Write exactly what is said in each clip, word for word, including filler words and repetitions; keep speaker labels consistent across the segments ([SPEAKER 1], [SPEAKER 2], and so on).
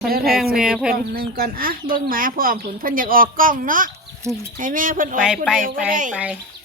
[SPEAKER 1] เพิ่นแพงแม่เพิ่น
[SPEAKER 2] หนึ่งก่อนอ่ะเบิ่งหมาพร้อมผุนเพิ่นอยากออกกล้องเนาะให้แม่เพิ่นออก
[SPEAKER 3] ไป
[SPEAKER 2] ผู้
[SPEAKER 3] ไป
[SPEAKER 2] เดียว
[SPEAKER 3] ไป
[SPEAKER 2] ก็ได้
[SPEAKER 3] ไป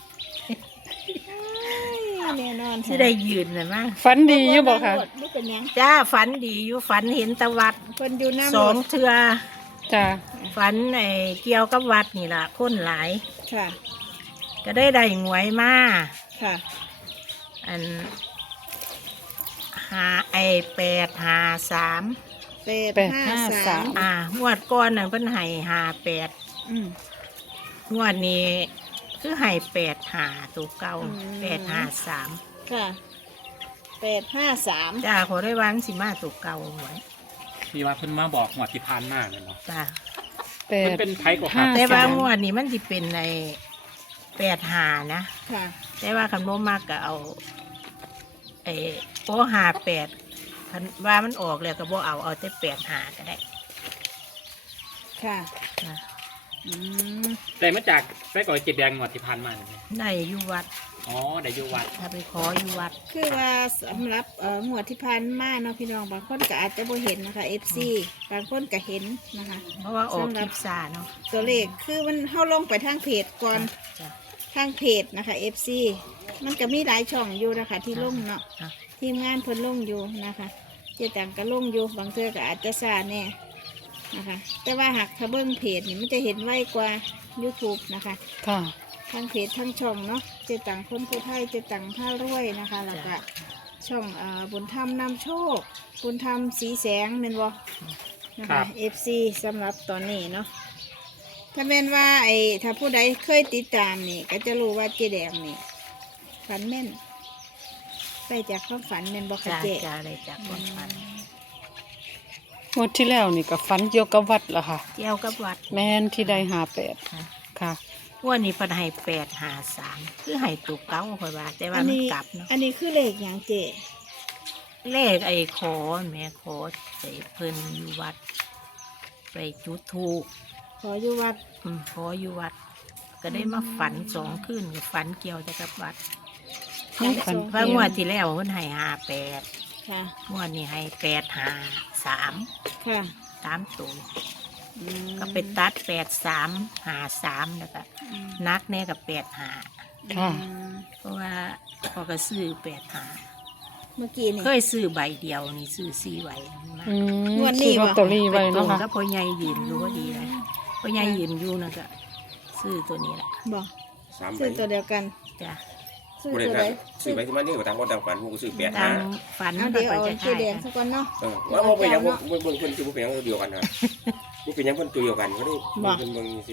[SPEAKER 2] แน่นอน
[SPEAKER 3] ที่ได้ยืนเลยมั้ง
[SPEAKER 1] ฝันดีอยู่บ่ค่ะ
[SPEAKER 2] ลูกเป็นหยัง
[SPEAKER 3] จ้าฝันดีอยู่ฝันเห็นตะวัด
[SPEAKER 2] เพิ่นอยู่น้ำ
[SPEAKER 3] สองเทือ
[SPEAKER 1] จ้า
[SPEAKER 3] ฝันไอ้เกี่ยวกับวัดนี่ล่ะคนหลาย
[SPEAKER 2] ค่ะ
[SPEAKER 3] ก็ได้ได้หวยมา
[SPEAKER 2] ค่ะ
[SPEAKER 3] อันหาไอ้แปดหาสาม
[SPEAKER 2] แปด
[SPEAKER 1] แปด
[SPEAKER 2] ห้า
[SPEAKER 1] ห้า
[SPEAKER 2] สา
[SPEAKER 1] สาม ม
[SPEAKER 3] อ่างวดก้อนน่ะเพิ่นให้หาแปด
[SPEAKER 2] อืม
[SPEAKER 3] งวดนี้คือให้แปดหาตัวเก่า
[SPEAKER 2] อืม
[SPEAKER 3] แปดหาสาม
[SPEAKER 2] ค่ะแปดห้าสาม
[SPEAKER 3] จ้าขอได้วางสิมาตัวเก่าหวย
[SPEAKER 4] ที่ว่าเพิ่นมาบอกหมวดที่พานมากเลยเนาะ
[SPEAKER 3] จ้า
[SPEAKER 1] แป
[SPEAKER 4] มัน
[SPEAKER 1] ด
[SPEAKER 4] เป็นไพ่กว่าครับ
[SPEAKER 1] ห้า
[SPEAKER 3] แต่ว่า
[SPEAKER 1] สาม
[SPEAKER 3] งวดนี้มันจะเป็นในแปดหานะ
[SPEAKER 2] ค่ะ
[SPEAKER 3] แต่ว่าคำโน้มมากก็เอาไอ้โอ้หาแปดคันว่ามันออกแล้วก็บ่เอาเอาแต่แปดหาก็ได้
[SPEAKER 2] ค่ะ
[SPEAKER 3] จ้ะ
[SPEAKER 2] อืม
[SPEAKER 4] แต่มาจากไพ่กว่าเจ็ดแดงหมวดที่พานมากเลย
[SPEAKER 3] ได้อยู่วัด
[SPEAKER 4] อ๋อได้อยู่วัด
[SPEAKER 3] ถ้าไปขออยู่วัด
[SPEAKER 2] คือว่าสำหรับเอ่อหมวดที่ผ่านมาเนาะพี่น้องบางคนก็อาจจะบ่เห็นนะคะ เอฟ ซี บางคนก็เห็นนะคะ
[SPEAKER 3] เพราะว่าออก
[SPEAKER 2] สำห
[SPEAKER 3] ค
[SPEAKER 2] รั
[SPEAKER 3] ลิ
[SPEAKER 2] บ
[SPEAKER 3] ปซาเนาะ
[SPEAKER 2] ตัวเลขคือมันเข้าลงไปทางเพจก่อน
[SPEAKER 3] จ้ะ
[SPEAKER 2] ทางเพจนะคะ เอฟ ซี มันก็มีหลายช่องอยู่นะคะ ที่ลงเนาะ
[SPEAKER 3] จ้ะ
[SPEAKER 2] ทีมงานเพิ่นลงอยู่นะคะเจตังก็ลงอยู่บางเทื่อก็อาจจะซาแน่นะคะ แต่ว่าหากถ้าเบิ้งเพจนี่มันจะเห็นไวกว่า YouTube นะคะ
[SPEAKER 1] ค่ะ
[SPEAKER 2] ทางเพจทางช่องเนาะเจตังคนผู้ไทยเจตังท่ารวยนะคะแล้วก็ช่องเอ่อบุญธรรมนำโชคบุญธรรมสีแสงเมนวะนะคะ เอฟ ซี สำหรับตอนนี้เนาะถ้าแม่นว่าไอ้ถ้าผู้ใดเคยติดตามนี่ก็จะรู้ว่าเจแดงนี่ฝันแม่นไปจากความฝันแม่นบอก
[SPEAKER 3] จ้า
[SPEAKER 2] เจ
[SPEAKER 3] จ้าเลยจากคนฝัน
[SPEAKER 1] งวดที่แล้วนี่ก็ฝันเกี่ยวกับวัดล่ะค่ะ
[SPEAKER 3] เกี่ยวกับวัด
[SPEAKER 1] แม่นที่ได้หาแปด
[SPEAKER 3] ค่ะ
[SPEAKER 1] ค่ะ
[SPEAKER 3] งวดนี้เพิ่นให้แปดหาสามคือให้ตัวเก่าค่อยว่า แต่ว่า
[SPEAKER 2] อัน
[SPEAKER 3] มัน
[SPEAKER 2] นี้
[SPEAKER 3] กลับเนาะ
[SPEAKER 2] อันนี้คือเลขอย่างเจ
[SPEAKER 3] เลขไอ้ขอแม่ขอใส่เพิ่นอยู่วัด ไปจุดธูป
[SPEAKER 2] ขออยู่วัด
[SPEAKER 3] อืมขออยู่วัด ก็ได้มาฝันสองคืนกับฝันเกี่ยวแต่กับวัด
[SPEAKER 1] ฝัน
[SPEAKER 2] สอง
[SPEAKER 3] เพราะงวดที่แล้วเพิ่นให้ห้าแปด
[SPEAKER 2] ค่ะ
[SPEAKER 3] งวดนี้ให้แปดห้าสาม
[SPEAKER 2] ค่ะ
[SPEAKER 3] สามตัว
[SPEAKER 2] อืม
[SPEAKER 3] ก็ไปตัดแปดสามหาสามแล้วก็
[SPEAKER 2] อืม
[SPEAKER 3] นักแน่กับแปดหา
[SPEAKER 1] ค่ะ
[SPEAKER 2] อืม
[SPEAKER 3] เพราะว่าพอก็ซื้อแปดหา
[SPEAKER 2] เมื่อกี้นี่
[SPEAKER 3] เคยซื้อใบเดียวนี่ซื้อสี่ใบมา
[SPEAKER 1] อืม
[SPEAKER 2] งวดนี้
[SPEAKER 1] ซื้อ
[SPEAKER 2] บ่
[SPEAKER 1] ลอตเตอรี่
[SPEAKER 3] ไป
[SPEAKER 1] ไว้
[SPEAKER 3] ตร
[SPEAKER 1] เนาะ
[SPEAKER 3] ง
[SPEAKER 1] ค่ะ
[SPEAKER 3] ก็พ่อใหญ่ยืนรู้ว่าดีเลยพ่อใหญ่ยืนอยู่นะก็ซื้อตัวนี้แหละ
[SPEAKER 2] บอก
[SPEAKER 5] สามใบ
[SPEAKER 2] ซื้อตัวเดียวกัน
[SPEAKER 3] จ้ะ
[SPEAKER 2] ซื้อ
[SPEAKER 5] บ่ได้
[SPEAKER 2] ตัว
[SPEAKER 5] ครั
[SPEAKER 2] ใด
[SPEAKER 5] บซื้อไปที่มันนี่ก็ต่างคนต่างฝันหมูก็ซื้อแปด
[SPEAKER 3] ตา
[SPEAKER 5] หาม
[SPEAKER 3] ฝัน
[SPEAKER 2] เอา
[SPEAKER 3] มัน
[SPEAKER 2] เดี๋ยว
[SPEAKER 3] ก็
[SPEAKER 2] เอา
[SPEAKER 3] จะ
[SPEAKER 2] เจ
[SPEAKER 3] คล้าย
[SPEAKER 2] แดง
[SPEAKER 3] กัน
[SPEAKER 2] สักก่อนเนาะ
[SPEAKER 5] เออว่าบ่เป็นหยังบ่บ่เบิ่งเพิ่นสิบ่เป็นหยังตัวเดียวกันนะบ่เป็นหยังเพิ่นตัวเดียวกันก็ได้
[SPEAKER 2] บ่
[SPEAKER 5] เพิ่นเบิ่งสิ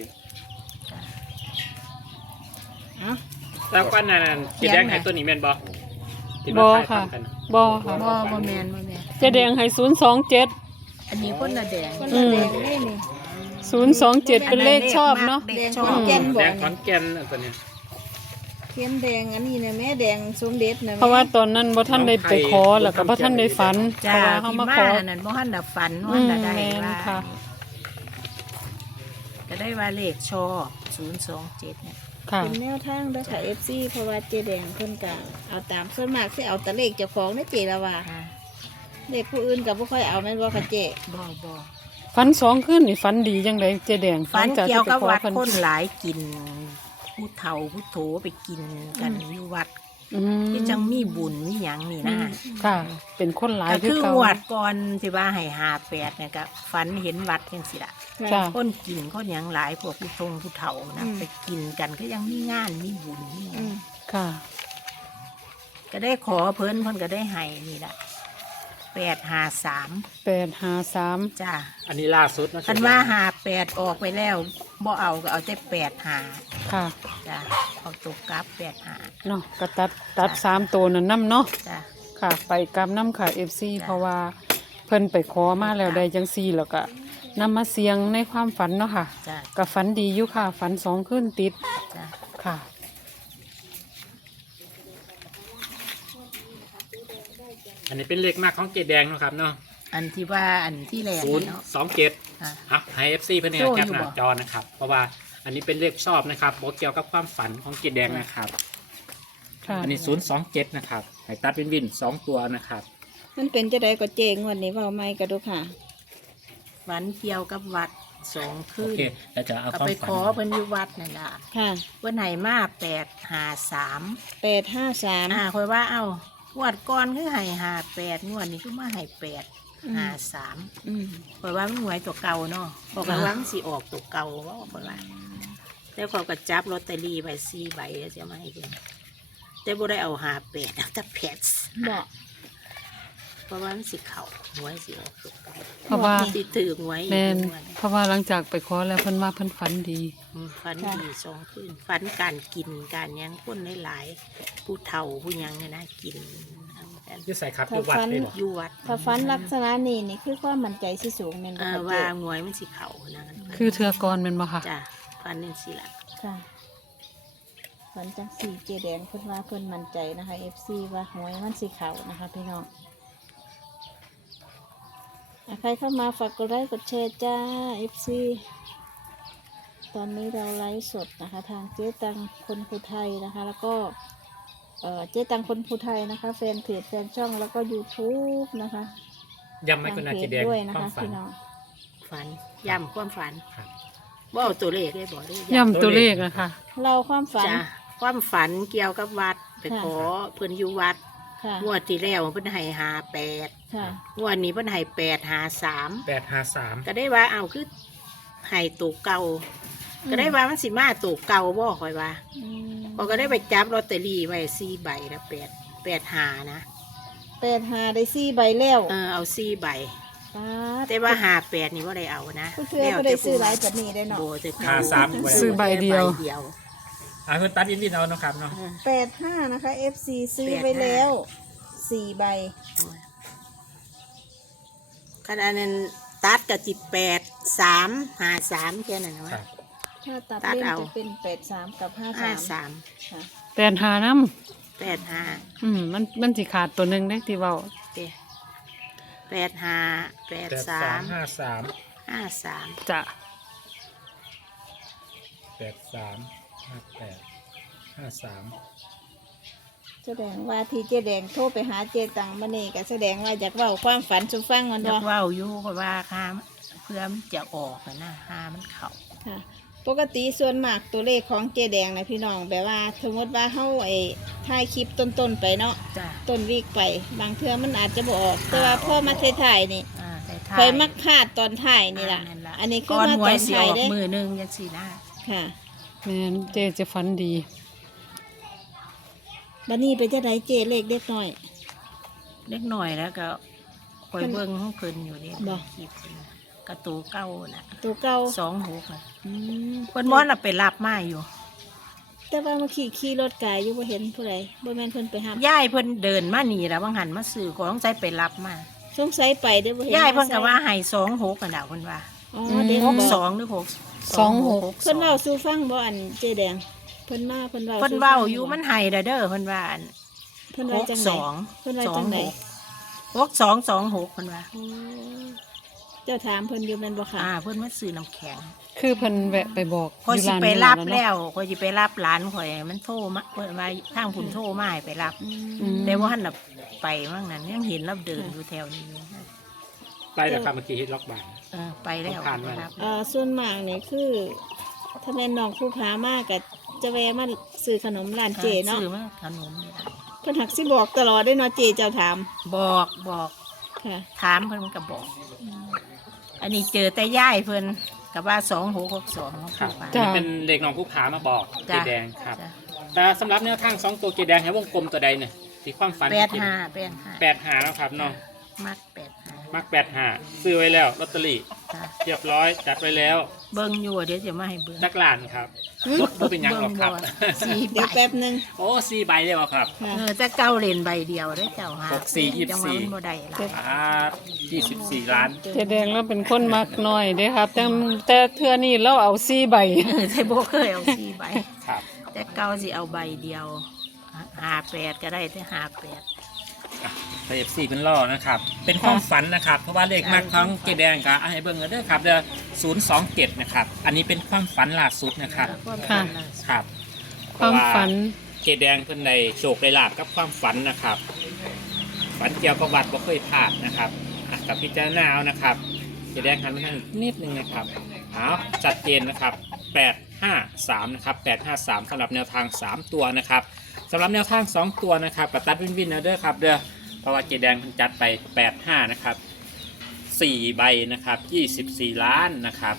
[SPEAKER 2] เอา
[SPEAKER 4] แล้วก็นั่นเจ็ดแดงให้ตัวนี้แม่นบ่ที่
[SPEAKER 1] บ่
[SPEAKER 4] มาถ่าย
[SPEAKER 1] ค่ะ
[SPEAKER 4] ทำกันน่ะ
[SPEAKER 1] บ่ค่ะ
[SPEAKER 3] บ่บ่แมนบ่แมน
[SPEAKER 1] เจะแดงให้ศูนย์สองเจ็ด
[SPEAKER 3] อันนี้คนละแดง
[SPEAKER 2] คน
[SPEAKER 1] อื
[SPEAKER 2] ละ
[SPEAKER 1] ม
[SPEAKER 2] แดงได้นี่
[SPEAKER 1] ศูนย์สองเจ็ดเป็นเลขชอบเนาะ
[SPEAKER 3] แด
[SPEAKER 2] แด
[SPEAKER 3] ง
[SPEAKER 2] ง
[SPEAKER 3] ช
[SPEAKER 2] ข
[SPEAKER 3] อ
[SPEAKER 2] อน
[SPEAKER 3] บ
[SPEAKER 2] แก่นบ่
[SPEAKER 4] แดงขอนแก่นอันตัวเนี้ย
[SPEAKER 2] เทียมแดงอันนี้นะแม่แดงสมเด็จนะ
[SPEAKER 1] เพราะว่าตอนนั้นบ่ท่านได้ไปขอแล้วก็บ่ท่านได้ฝันเพ
[SPEAKER 3] จ้า
[SPEAKER 1] ราะว่าเฮา
[SPEAKER 3] ที่
[SPEAKER 1] มา
[SPEAKER 3] มา
[SPEAKER 1] ขอ
[SPEAKER 3] นั่นบ่ทันได้ฝันบ่ทันได้ได้
[SPEAKER 1] อืมแม่น
[SPEAKER 3] ว่า
[SPEAKER 1] ค่ะ
[SPEAKER 3] ก็ได้ว่าเลขชอบศูนย์สองเจ็ดเนี่ย
[SPEAKER 1] ค่ะ
[SPEAKER 2] เป็นแนวทางเด้อค่ะ เอฟ ซี เพราะว่าเจแดงเพิ่นก็เอาตามส่วนมากสิเอาแต่เลขเจ้าของเด้อเจละว่า
[SPEAKER 3] ค่ะ
[SPEAKER 2] เลขผู้อื่นก็บ่ค่อยเอาแม่นบ่ค่ะเจ
[SPEAKER 3] บ่บ่
[SPEAKER 1] ฝันสองคืนนี่ฝันดีจังไดเจ๊แดง
[SPEAKER 3] ฝัน
[SPEAKER 1] จาก
[SPEAKER 3] เกี่ยว
[SPEAKER 1] ที่
[SPEAKER 3] กับ
[SPEAKER 1] ไปขอ
[SPEAKER 3] วัด
[SPEAKER 1] เพิ่น
[SPEAKER 3] คนหลายกินผู้เฒ่าผู้โถไปกินกันอยู่วัด
[SPEAKER 1] อืม
[SPEAKER 3] ที่จังมีบุญมีหยังนี่นะ
[SPEAKER 1] ค่ะ เป็นคนหลาย
[SPEAKER 3] ก็
[SPEAKER 1] คื
[SPEAKER 3] คือ อ
[SPEAKER 1] เก่า
[SPEAKER 3] หวดก่อนที่ว่าให้หาแปดเนี่ยก็ฝันเห็นวัดจังสิล่ะ
[SPEAKER 1] จ้ะ
[SPEAKER 3] คนกินคนหยังหลายพวกผู้ทงผู้เฒ่านะ
[SPEAKER 2] อืม
[SPEAKER 3] ไปกินกันก็ยังมีงานมีบุญมีหยั
[SPEAKER 2] อื
[SPEAKER 3] ง
[SPEAKER 2] ม
[SPEAKER 1] ค่ะ
[SPEAKER 3] ก็ได้ขอเพิ่นเพิ่นก็ได้ให้นี่ละแปดหาสาม
[SPEAKER 1] แปดห้าสาม
[SPEAKER 3] จ้า
[SPEAKER 4] อันนี้ล่าสุดนะ
[SPEAKER 3] คันว่าหาแปดออกไปแล้วบ่เอาก็เอาแต่แปดหา
[SPEAKER 1] ค่ะ
[SPEAKER 3] จ้าเอาตกกลับแปดหา
[SPEAKER 1] เนาะก็ตัดตัดสามตัวนั่นน้ำเนาะ
[SPEAKER 3] จ้า
[SPEAKER 1] ค่ะ ไปกำน้ำค่ะเอฟซี
[SPEAKER 3] จ้ะ
[SPEAKER 1] เพราะว่าเพิ่นไปขอมาแล้วได้จังซีแล้วก็นำมาเสียงในความฝันเนาะค่ะ
[SPEAKER 3] จ้า
[SPEAKER 1] ก็ฝันดีอยู่ค่ะ ฝันสองขึ้นติด
[SPEAKER 3] จ้า
[SPEAKER 1] ค่ะ
[SPEAKER 4] อันนี้เป็นเลขมากของเจ็ดแดงเนาะครับเนาะ
[SPEAKER 3] อันที่ว่าอันที่แรก
[SPEAKER 4] ศูนย์
[SPEAKER 3] เนาะ
[SPEAKER 4] สองเจ็ด
[SPEAKER 3] อ่ะ
[SPEAKER 4] อ่ะให้เอฟซีเพื่อนเนี่ย
[SPEAKER 3] โชว์
[SPEAKER 4] แคป
[SPEAKER 3] อยู่
[SPEAKER 4] หน้า
[SPEAKER 3] บ่
[SPEAKER 4] จอนะครับ เพราะว่าอันนี้เป็นเลขชอบนะครับบอกเกี่ยวกับความฝันของเจ็ดแดงนะครับ
[SPEAKER 1] ค่ะ
[SPEAKER 4] อันนี้ศูนย์สองเจ็ดนะครับให้ตัดวินวินสองตัวนะครับ
[SPEAKER 2] มันเป็นจะได้ก็เจงวันนี้เว้าไม่ก็ดูค่ะ
[SPEAKER 3] ฝันเกี่ยวกับวัดสองคื
[SPEAKER 4] โอน เคเราจะเอา
[SPEAKER 3] ก็
[SPEAKER 4] ความ
[SPEAKER 3] ไป
[SPEAKER 4] ฝัน
[SPEAKER 3] ขอเพิ่นอยู่วัดนั่นล่ะ
[SPEAKER 2] ค่ะ
[SPEAKER 3] เพิ่นให้มาแปดห้าสาม
[SPEAKER 2] แปดห้าสาม
[SPEAKER 3] อ่าคอยว่าเอ้างวดก่อนคือให้ห้าแปดงวดนี้คือมาให้แปดห้าสาม
[SPEAKER 2] อืม
[SPEAKER 3] คอยว่ามันหวยตัวเก่าเนาะบอกกันว่ามันสิออกตัวเก่าว่าคอยว่าแต่เขาก็จับลอตเตอรี่ไปสี่ใบแล้วจะมาให้เพิ่นแต่บ่ได้เอาห้าแปดเอาแต่แปด
[SPEAKER 2] บอก
[SPEAKER 3] เพราะว่ามันสิเข่าหวยสิออกตัวเก่า
[SPEAKER 1] เพราะว่า
[SPEAKER 3] สิถือหวยอีก
[SPEAKER 1] แม่น
[SPEAKER 3] งวด
[SPEAKER 1] เพราะว่าหลังจากไปขอแล้วเพิ่นว่าเพิ่นฝันดี
[SPEAKER 3] อืมฝันดีสองคืนฝันการกินการหยังคนหลายๆผู้เฒ่าผู้หยังเนี่ยนะกินเอากัน
[SPEAKER 4] อยุใส่ครับอยุวัดได้บอก
[SPEAKER 3] อยู่วัด
[SPEAKER 2] ถ้าฟันลักษณะนี้นี่คือความมั่นใจที่สูงแม่นบ่
[SPEAKER 3] อ่า
[SPEAKER 2] คะ
[SPEAKER 3] ว่า
[SPEAKER 2] เจ๊
[SPEAKER 3] หวยมันสิเข่านะ
[SPEAKER 1] คือเทือกรแม่นบ่ค่ะ
[SPEAKER 3] จ้ะฝันนี่สิละ
[SPEAKER 2] ค่ะฝันจังสี่เจแดงเพิ่นว่าเพิ่นมั่นใจนะคะ เอฟ ซี ว่าหวยมันสิเข้านะคะพี่น้องอ่ะใครเข้ามาฝากกดไลค์กดแชร์จ้า เอฟ ซี ตอนนี้เราไลฟ์สดนะคะ ทางเจ๊ตังคนภูไทยนะคะ แล้วก็เอ่อเจ๊ตังคนภูไทยนะคะแฟนเพจแฟนช่องแล้วก็ YouTube นะคะ
[SPEAKER 4] ย้ำไม่
[SPEAKER 2] ทาง
[SPEAKER 4] ก็นา
[SPEAKER 2] เพ
[SPEAKER 4] จี
[SPEAKER 2] จ
[SPEAKER 4] แดง
[SPEAKER 2] ด้วยนะ
[SPEAKER 4] ควา
[SPEAKER 2] คะ
[SPEAKER 4] มฝัน
[SPEAKER 2] พี่น้อง
[SPEAKER 3] ฝันย้ำความฝัน
[SPEAKER 4] ครับ
[SPEAKER 3] ว่าเอาตัวเลขได้บ่ได้
[SPEAKER 1] ย่ำตัวเลขนะคะ
[SPEAKER 2] เราความฝัน
[SPEAKER 3] จ้ะความฝันเกี่ยวกับวัดไป
[SPEAKER 2] ค่ะ
[SPEAKER 3] ขอเพิ่นอยู่วัด
[SPEAKER 2] ค่ะ
[SPEAKER 3] งวดที่แล้วเพิ่นให้หาแปด
[SPEAKER 2] ค่ะ
[SPEAKER 3] งวดนี้เพิ่นให้แปดหาสาม
[SPEAKER 4] แปดห้าสาม
[SPEAKER 3] ก็ได้ว่าเอาคือให้ตัวเก่า ก็ได้ว่ามันสิมาตัวเก่าบ่คอยว่า
[SPEAKER 2] อืม
[SPEAKER 3] พอก็ได้ไปจับลอตเตอรี่ไว้สี่ใบนะแปดแปดหานะ
[SPEAKER 2] แปดหาได้สี่ใบแล้ว
[SPEAKER 3] เออเอาสี่ใบ
[SPEAKER 2] ป๊าด
[SPEAKER 3] แต่ว่าหาแปดนี่ว่าได้เอานะ
[SPEAKER 2] ผู้เชื่อก็ได้ซื้อหลายแบบนี้ได้เนาะ
[SPEAKER 3] โบจะ
[SPEAKER 4] ห้าสาม
[SPEAKER 1] ซื้อใบเดียว
[SPEAKER 3] ใบเดียว
[SPEAKER 4] อ่าเพิ่นตัดยินดีเอาเนาะครับเนาะ
[SPEAKER 3] เออ
[SPEAKER 2] แปดห้านะคะ เอฟ ซี ซื้อ
[SPEAKER 3] แปดห้า
[SPEAKER 2] ไปแล้วสี่ใบ
[SPEAKER 3] ขณะนั้นตัดกับจิตแปดสามหาสามแค่นั้น
[SPEAKER 4] ครั
[SPEAKER 3] วะ
[SPEAKER 4] บ
[SPEAKER 2] ถ้าตัด
[SPEAKER 3] ตัด
[SPEAKER 2] เล่น
[SPEAKER 3] เอา
[SPEAKER 2] จะเป็นแปดสามกับห้า
[SPEAKER 3] ห้า
[SPEAKER 2] สาม
[SPEAKER 3] สาม
[SPEAKER 2] ค่ะ
[SPEAKER 1] แปดหาน้
[SPEAKER 3] แปดห้า
[SPEAKER 1] ำอืมมันมันสิขาดตัวหนึ่งได้ที่เว้า
[SPEAKER 3] เด้แปดห้าแปด
[SPEAKER 4] แปด
[SPEAKER 3] สา
[SPEAKER 4] สาม
[SPEAKER 3] ม
[SPEAKER 4] ห้าสาม
[SPEAKER 3] ห้าสาม
[SPEAKER 1] จะ
[SPEAKER 4] แปดสามห้าแปดห้าสาม
[SPEAKER 2] แสดงว่าที่เจ๊แดงโทรไปหาเจ๊ตังมานี่ก็แสดงว่าอยากเว่าความฝันสุฟังมัน
[SPEAKER 3] อยา
[SPEAKER 2] บ่
[SPEAKER 3] กเว่าอยู่เพราะว่าค่าเพื่อมันจะออกอะนะค่ามันเข่า
[SPEAKER 2] ค่ะ ปกติส่วนมากตัวเลขของเจ๊แดงนะพี่น้องแบบว่าสมมติว่าเฮาไอ้ถ่ายคลิปต้นๆไปเนาะ
[SPEAKER 3] จ้ะ
[SPEAKER 2] ต้นวีกไป บางเทื่อมันอาจจะบ่ออก แต่ว่าพอมาถ่ายๆนี่
[SPEAKER 3] อ่าแต่
[SPEAKER 2] คอยมักพลาดตอนถ่ายนี่ล่ะ
[SPEAKER 3] านั่น
[SPEAKER 2] อันนี้คือ
[SPEAKER 3] ก่อน
[SPEAKER 2] มา
[SPEAKER 3] หว
[SPEAKER 2] ตอย น
[SPEAKER 3] สิอ
[SPEAKER 2] ถ่าย
[SPEAKER 3] อก
[SPEAKER 2] เด้
[SPEAKER 3] มือหนึงยังสี่หน้า
[SPEAKER 2] ค่ะ
[SPEAKER 1] แม่นเจจะฝันดี
[SPEAKER 2] บัดนี้ไปจะได้เจ๊เลขเด็กน้อย
[SPEAKER 3] เล็กหน่อยแล้วก็คอยเบิ้งของเพิ่นอยู่นี่
[SPEAKER 2] บ่
[SPEAKER 3] คลิปนี่กระตูเก้าน่ะ
[SPEAKER 2] ตัวเก่า
[SPEAKER 3] สองหกน่ะ
[SPEAKER 2] อืม
[SPEAKER 3] เพิ่นมอนน่ะไปรับมาอยู่
[SPEAKER 2] แต่ว่าเมื่อขี่ขี่รถไกายอยู่บ่เห็นผู้ใดบ่แม่นเพิ่นไปหา
[SPEAKER 3] ย่ายเพิ่นเดินมานี่แล้วบางหันมาซื้อของใส่ไปรับมา
[SPEAKER 2] สงสัยไปเด้อบ่เห็น
[SPEAKER 3] ย่ายเพิ่นก็ว่า
[SPEAKER 2] ใส่
[SPEAKER 3] ให้สองหกกันดาวเพิ่นว่า
[SPEAKER 2] อ๋อ
[SPEAKER 1] ม
[SPEAKER 2] เด็ก
[SPEAKER 3] หก
[SPEAKER 2] บอก
[SPEAKER 3] สองหรือหก
[SPEAKER 1] สองหก
[SPEAKER 2] เพิ่นเว้าสู่ฟังบ่อันเจ๊แดงเพิ่นมาเพิ่นเว้า
[SPEAKER 3] เพิ่น
[SPEAKER 2] สู่ฟัง
[SPEAKER 3] เว้าอยู่มันให้เด้อเด้อเพิ่นว่าอัน
[SPEAKER 2] เพิ่น
[SPEAKER 3] ห
[SPEAKER 2] ว่าก จังได
[SPEAKER 3] สอง
[SPEAKER 2] เพิ่นว่า
[SPEAKER 3] สอ
[SPEAKER 2] จั
[SPEAKER 3] ง
[SPEAKER 2] งได
[SPEAKER 3] หกหกสองสองหกเพิ่นว่า
[SPEAKER 2] อ๋อเจ้าถามเพิ่นอยู่แม่นบ่ค่ะ
[SPEAKER 3] อ่าเพิ่นมาซื้อน้ำแข็ง
[SPEAKER 1] คือเพิ่นแวะไปบอก
[SPEAKER 3] ข่อย
[SPEAKER 1] อยู่
[SPEAKER 3] สิ
[SPEAKER 1] ร้าน
[SPEAKER 3] ไป
[SPEAKER 1] นี้
[SPEAKER 3] รับ
[SPEAKER 1] เนาะ
[SPEAKER 3] แล้วข่อยสิไปรับหลานข่อยมันโทรมาเพิ่นว่าทางผุนโทรมาให้ไปรับ
[SPEAKER 1] อืม
[SPEAKER 3] แต่ว่าหันน่ะไปมั่งนั้นยังเห็นเราเดินอยู่แถวนี้
[SPEAKER 4] ไปแล้วครับเมื่อกี้ฮิตล็อกบาน
[SPEAKER 3] เออไปแล้ว
[SPEAKER 4] ผ่านมา
[SPEAKER 3] ไปรับ
[SPEAKER 2] เอ่อส่วนมากนี่คือถ้าแม่นน้องผู้พามากก็จะแวะมาซื้อขนมร้านเจเนาะ
[SPEAKER 3] ซื้อมาขนมนี่ล่ะ
[SPEAKER 2] เพิ่นหักสิบอกตลอดได้เนาะเจเจ้าถาม
[SPEAKER 3] บอกบอก
[SPEAKER 2] ค่ะ
[SPEAKER 3] ถามเพิ่นมันก็บอก อันนี้เจอแต่ย่ายเพิ่นกับว่าสองหกหกสอง
[SPEAKER 4] ครับ
[SPEAKER 3] จ้
[SPEAKER 4] อันนี้เป็นเด็กน้องผู้ผามาบอกเจแดงครับ แต่สำหรับแนวทางสองตัวเจแดงให้วงกลมตัวใดเนี่ยที่ความฝัน
[SPEAKER 3] แปดห้าแปดห้า
[SPEAKER 4] แปดหาแล้วครับเนาะ
[SPEAKER 3] มัดแปดห้า
[SPEAKER 4] มักแปดหาซื้อไว้แล้วลอตเตอรี่
[SPEAKER 3] จ้ะ
[SPEAKER 4] เรียบร้อยจัดไว้แล้ว
[SPEAKER 3] เบิ่งอยู่เดี๋ยวจะมาให้เบิ่ง
[SPEAKER 4] จักรลานครับ
[SPEAKER 2] หึ
[SPEAKER 4] บ่เป็นหยังหรอกครับ
[SPEAKER 3] เงสี่ใบ
[SPEAKER 2] เดี๋ยวแป๊บหนึง
[SPEAKER 4] โอ้สี่ใบเลยเหรอครับ
[SPEAKER 2] ค่ะ
[SPEAKER 3] เออจะเก้าเหรียญใบเดียวได้อเจ้าหา
[SPEAKER 4] หกสี่ยี่สิบ
[SPEAKER 3] จังห
[SPEAKER 4] สี่
[SPEAKER 3] วะมันบ่ได้หลาย
[SPEAKER 4] อ่ายี่สิบสี่ล้าน
[SPEAKER 1] เจแดงเราเป็นคนมักน้อยเด้ครับ แต่แต่เทื่อนี้เราเอาสี่ใบ
[SPEAKER 3] เออแต่บ่เคยเอาสี่ใบ
[SPEAKER 4] ครับ
[SPEAKER 3] แต่เก้าสิเอาใบเดียวหาแปดก็ได้แต่หาแปด
[SPEAKER 4] เอฟซีเป็นล่อนะครับ เป็นความฝันนะครับ เพราะว่าเลขมากของเจแดงกับให้เบิ้งกันเด้อครับเด้อศูนย์สองเจ็ดนะครับ อันนี้เป็นความฝันล่าสุดนะครับ
[SPEAKER 1] ค่ะ
[SPEAKER 4] ครับ
[SPEAKER 1] ความฝัน
[SPEAKER 4] เจแดงเพิ่นได้โชคได้ลาบกับความฝันนะครับ ฝันเกี่ยวกับวัดบ่เคยพลาดนะครับอ่ะกับพิจารณาเอานะครับจะแดงหันมาทางอีกนิดนึงนะครับเอาชัดเจนนะครับแปดห้าสามนะครับแปดห้าสามสำหรับแนวทางสามตัวนะครับสำหรับแนวทางสองตัวนะครับกับตัดวินวินเอาเด้อครับเด้อเพราะว่าเจแดงมันจัดไปแปดห้านะครับสี่ใบนะครับยี่สิบสี่ล้านนะครับ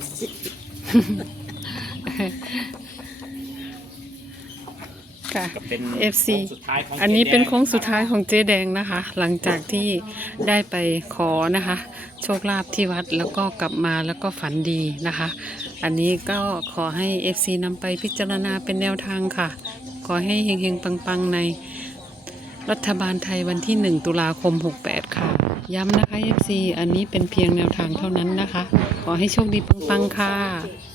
[SPEAKER 1] ค่ะ
[SPEAKER 4] ก็เป็น
[SPEAKER 1] เอฟ ซี
[SPEAKER 4] โค้งสุดท้ายของ
[SPEAKER 1] อันนี้เป็น
[SPEAKER 4] จ๊แด
[SPEAKER 1] โค้งสุดท้ายของเจ๊แดงนะคะ หลังจากที่ได้ไปขอนะคะ โชคลาภที่วัดแล้วก็กลับมาแล้วก็ฝันดีนะคะ อันนี้ก็ขอให้ เอฟ ซี นำไปพิจารณาเป็นแนวทางค่ะ ขอให้เฮงๆปังๆในรัฐบาลไทยวันที่หนึ่งตุลาคมหกแปดค่ะ ย้ำนะคะ เอฟ ซี อันนี้เป็นเพียงแนวทางเท่านั้นนะคะ ขอให้โชคดีปังๆค่ะ